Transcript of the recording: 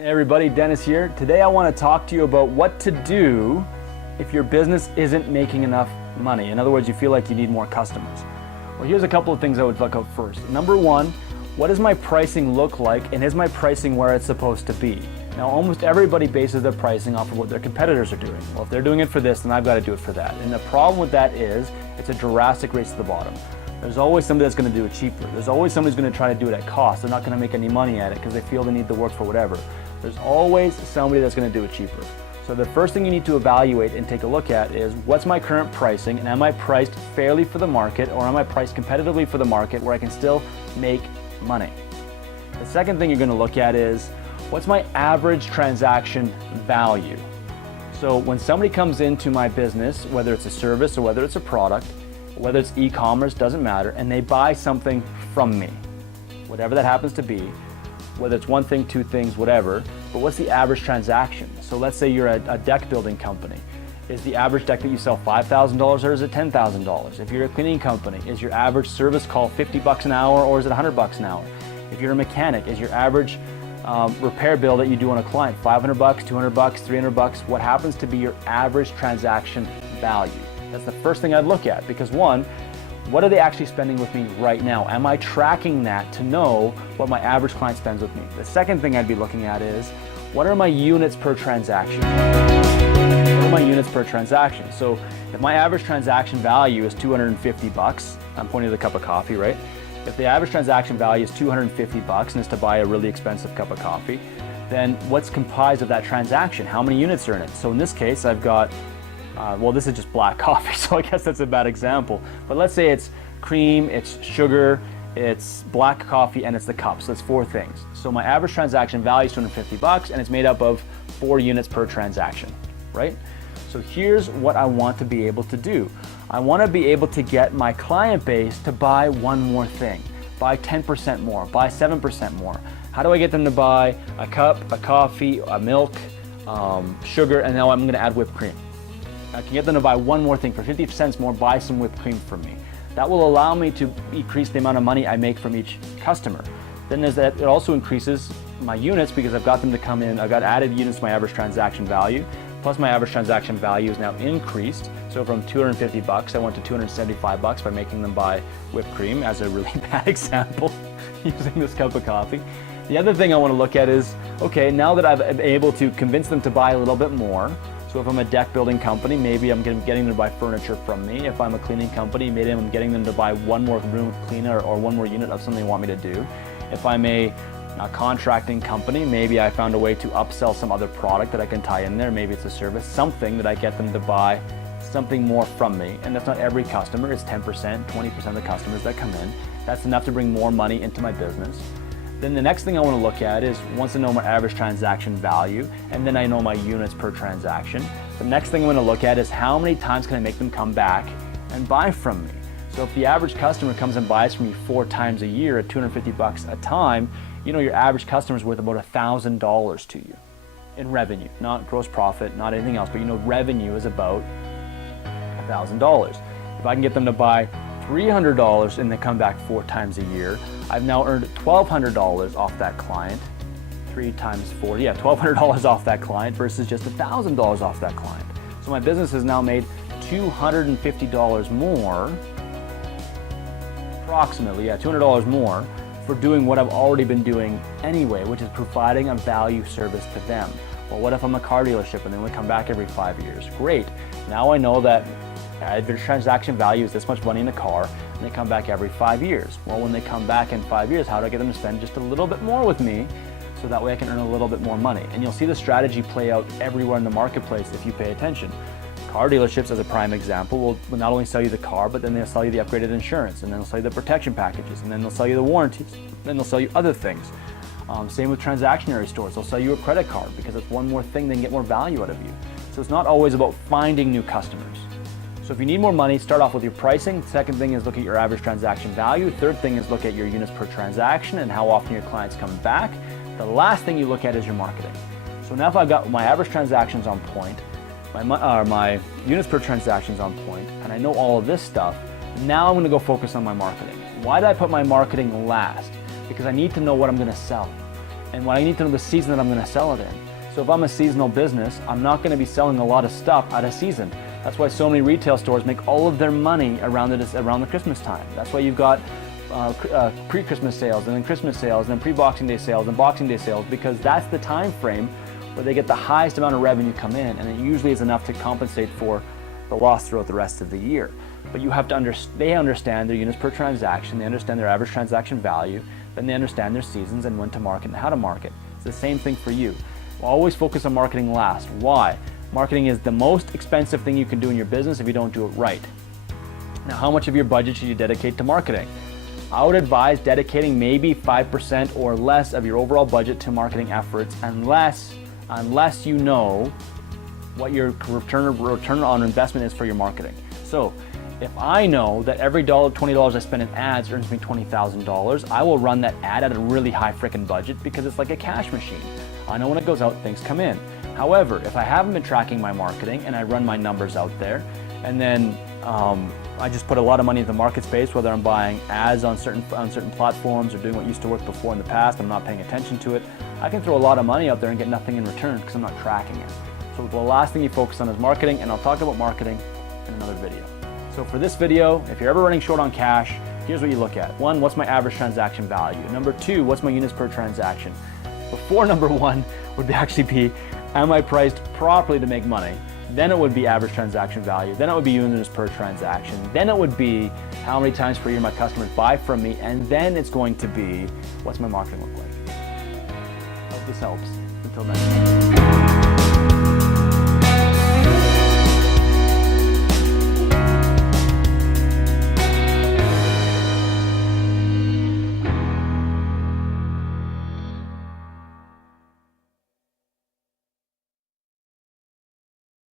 Hey everybody, Dennis here. Today I want to talk to you about what to do if your business isn't making enough money. In other words, you feel like you need more customers. Well, here's a couple of things I would look out first. Number one, what does my pricing look like, and is my pricing where it's supposed to be? Now, almost everybody bases their pricing off of what their competitors are doing. Well, if they're doing it for this, then I've got to do it for that. And the problem with that is it's a drastic race to the bottom. There's always somebody that's going to do it cheaper. There's always somebody who's going to try to do it at cost. They're not going to make any money at it because they feel they need the work for whatever. There's always somebody that's going to do it cheaper. So the first thing you need to evaluate and take a look at is what's my current pricing, and am I priced fairly for the market, or am I priced competitively for the market where I can still make money? The second thing you're going to look at is what's my average transaction value. So when somebody comes into my business, whether it's a service or whether it's a product, whether it's e-commerce, doesn't matter, and they buy something from me, whatever that happens to be, whether it's one thing, two things, whatever, but what's the average transaction? So let's say you're a deck building company. Is the average deck that you sell $5,000 or is it $10,000? If you're a cleaning company, is your average service call $50 an hour or is it $100 an hour? If you're a mechanic, is your average repair bill that you do on a client $500, $200, $300? What happens to be your average transaction value? That's the first thing I'd look at, because one, what are they actually spending with me right now? Am I tracking that to know what my average client spends with me? The second thing I'd be looking at is, what are my units per transaction? What are my units per transaction? So if my average transaction value is $250, I'm pointing to the cup of coffee, right? If the average transaction value is $250 and is to buy a really expensive cup of coffee, then what's comprised of that transaction? How many units are in it? So in this case, I've got well, this is just black coffee, so I guess that's a bad example. But let's say it's cream, it's sugar, it's black coffee, and it's the cup. So that's four things. So my average transaction value is $250, and it's made up of 4 units per transaction, right? So here's what I want to be able to do. I want to be able to get my client base to buy one more thing, buy 10% more, buy 7% more. How do I get them to buy a cup, a coffee, a milk, sugar, and now I'm going to add whipped cream? I can get them to buy one more thing for 50 cents more, buy some whipped cream from me. That will allow me to increase the amount of money I make from each customer. Then there's that, it also increases my units because I've got them to come in, I've got added units to my average transaction value, plus my average transaction value is now increased. So from $250, I went to $275 by making them buy whipped cream, as a really bad example, using this cup of coffee. The other thing I want to look at is, okay, now that I've been able to convince them to buy a little bit more, so if I'm a deck building company, maybe I'm getting them to buy furniture from me. If I'm a cleaning company, maybe I'm getting them to buy one more room cleaner or one more unit of something they want me to do. If I'm a contracting company, maybe I found a way to upsell some other product that I can tie in there. Maybe it's a service, something that I get them to buy something more from me. And that's not every customer, it's 10%, 20% of the customers that come in. That's enough to bring more money into my business. Then the next thing I want to look at is, once I know my average transaction value, and then I know my units per transaction, the next thing I'm going to look at is how many times can I make them come back and buy from me. So if the average customer comes and buys from me 4 times a year at $250 a time, you know your average customer is worth about $1,000 to you in revenue, not gross profit, not anything else, but you know revenue is about $1,000. If I can get them to buy $300 and they come back 4 times a year, I've now earned $1,200 off that client. 3 times 4, yeah, $1,200 off that client versus just $1,000 off that client. So my business has now made $250 more, approximately, yeah, $200 more for doing what I've already been doing anyway, which is providing a value service to them. Well, what if I'm a car dealership and they only come back every 5 years? Great, now I know that their transaction value is this much money in a car, and they come back every 5 years. Well, when they come back in 5 years, how do I get them to spend just a little bit more with me, so that way I can earn a little bit more money? And you'll see the strategy play out everywhere in the marketplace if you pay attention. Car dealerships, as a prime example, will not only sell you the car, but then they'll sell you the upgraded insurance, and then they'll sell you the protection packages, and then they'll sell you the warranties, then they'll sell you other things. Same with transactionary stores. They'll sell you a credit card because it's one more thing they can get more value out of you. So it's not always about finding new customers. So if you need more money, start off with your pricing. Second thing is look at your average transaction value. Third thing is look at your units per transaction and how often your clients come back. The last thing you look at is your marketing. So now if I've got my average transactions on point, my units per transactions on point, and I know all of this stuff, now I'm going to go focus on my marketing. Why did I put my marketing last? Because I need to know what I'm going to sell. And what I need to know the season that I'm going to sell it in. So if I'm a seasonal business, I'm not going to be selling a lot of stuff out of season. That's why so many retail stores make all of their money around the Christmas time. That's why you've got pre-Christmas sales, and then Christmas sales, and then pre-Boxing Day sales, and Boxing Day sales, because that's the time frame where they get the highest amount of revenue come in, and it usually is enough to compensate for the loss throughout the rest of the year. But you have to they understand their units per transaction, they understand their average transaction value, then they understand their seasons and when to market and how to market. It's the same thing for you. We'll always focus on marketing last. Why? Marketing is the most expensive thing you can do in your business if you don't do it right. Now, how much of your budget should you dedicate to marketing? I would advise dedicating maybe 5% or less of your overall budget to marketing efforts unless you know what your return on investment is for your marketing. So if I know that every $20 I spend in ads earns me $20,000, I will run that ad at a really high freaking budget because it's like a cash machine. I know when it goes out, things come in. However, if I haven't been tracking my marketing and I run my numbers out there, and then I just put a lot of money into the market space, whether I'm buying ads on certain platforms or doing what used to work before in the past, I'm not paying attention to it, I can throw a lot of money out there and get nothing in return because I'm not tracking it. So the last thing you focus on is marketing, and I'll talk about marketing in another video. So for this video, if you're ever running short on cash, here's what you look at. 1, what's my average transaction value? Number 2, what's my units per transaction? Before number 1 would actually be, am I priced properly to make money? Then it would be average transaction value. Then it would be units per transaction. Then it would be how many times per year my customers buy from me. And then it's going to be, what's my marketing look like? Hope this helps. Until next time.